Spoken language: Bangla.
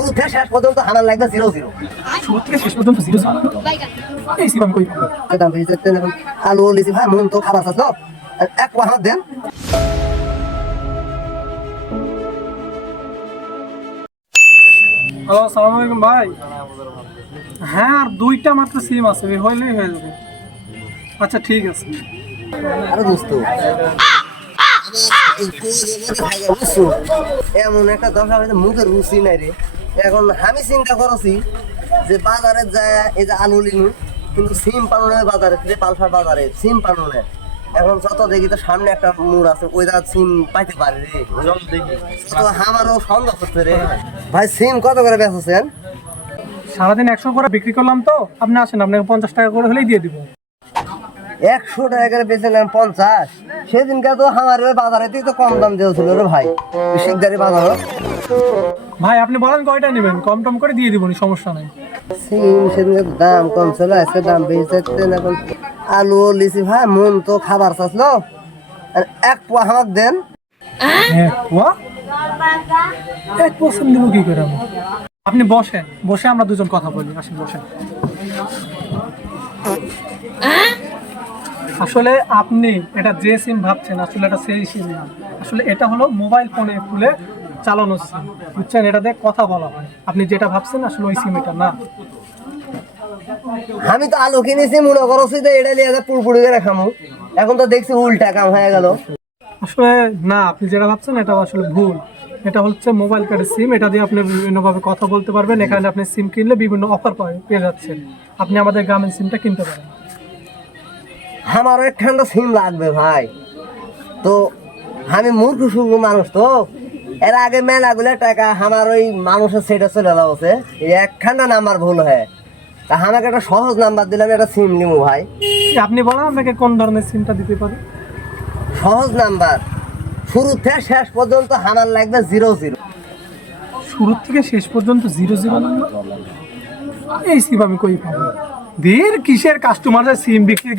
শুরু থেকে শেষ পর্যন্ত আমার লাগবে 00 শুরু থেকে শেষ পর্যন্ত 0 এই সিম আমি কই পাবো? দাম বেশি এখন আলু লিচি ভাই মন তো খাবার আছে এক পোয়া দেন। হ্যালো, আসসালামু আলাইকুম ভাই। হ্যাঁ, আর 2টা মাত্র সিম আছে, হইলেই হয়ে যাবে। আচ্ছা ঠিক আছে। আরে দোস্ত এমন একটা দশা হয়েছে মুখের রুচি নাই রে। এখন আমি চিন্তা করছি যে বাজারে যায় এই যে আলু লিনু কিন্তু সিম পালনের বাজারে পালসার বাজারে সিম পালনে এখন যত দেখি তো সামনে একটা মোড় আছে ওই জায়গা সিম পাইতে পারে রে। তো আমারও সন্দেহ করছে রে ভাই। সিম কত করে বেচছেন? সারাদিন 100 করে বিক্রি করলাম তো, আপনি আসেন, আপনাকে 50 টাকা করে হলেই দিয়ে দিব। 100 টাকা করে বেচলাম 50। সেদিনকে তো আমার বাজারে তো কম দাম দিয়েছিল রে ভাই, শিকদারি বাজার। ভাই আপনি বলেন কয়টা নেবেন, কম টম করে দিয়ে দিব, সমস্যা নাই। সিম সেদিনকে দাম কম ছিল, আজকে দাম বেশি যাচ্ছে। এখন আলু লিচি ভাই মন তো খাবার চাচ্ছিল, এক পোয়া আমার দেন। এক পছন্দ দিব কি করে আমি? আপনি বসেন, বসে আমরা দুজন কথা বলি। আসেন বসেন। আসলে আপনি এটা যে সিম ভাবছেন আসলে এটা সেই সিম না। আসলে এটা হলো মোবাইল ফোনে খুলে চালানো সিম, বুঝছেন? এটা দিয়ে কথা বলা হয়। আপনি যেটা ভাবছেন আসলে ওই সিম এটা না। আমি তো আলু কিনেছি মনে করছি যে এটা নিয়ে পুরপুরি করে খামু, এখন তো দেখছি উল্টা কাম হয়ে গেল। আসলে না, আপনি যেটা ভাবছেন এটা আসলে ভুল। এটা হচ্ছে মোবাইল কার্ডের সিম, এটা দিয়ে আপনি বিভিন্নভাবে কথা বলতে পারবেন। এখানে আপনি সিম কিনলে বিভিন্ন অফার পেয়ে যাচ্ছেন। আপনি আমাদের গ্রামের সিমটা কিনতে পারেন। আমার একখানটা সিম লাগবে ভাই। তো আমি মূর্খ শুরু মানুষ তো, এর আগে মেলাগুলো টাকা আমার ওই মানুষের সেটা চলে যাচ্ছে, একখানটা নাম্বার ভুল হয়। তা আমাকে একটা সহজ নাম্বার দিলাম, একটা সিম নিবো ভাই। আপনি বলেন আপনাকে কোন ধরনের সিমটা দিতে পারি। সহজ নাম্বার, শুরু থেকে শেষ পর্যন্ত আমার লাগবে 00। শুরু থেকে শেষ পর্যন্ত 00 নাম্বার? এই সিম আমি কই পাবো? কিসের কাস্টমার সিম বিক্রি?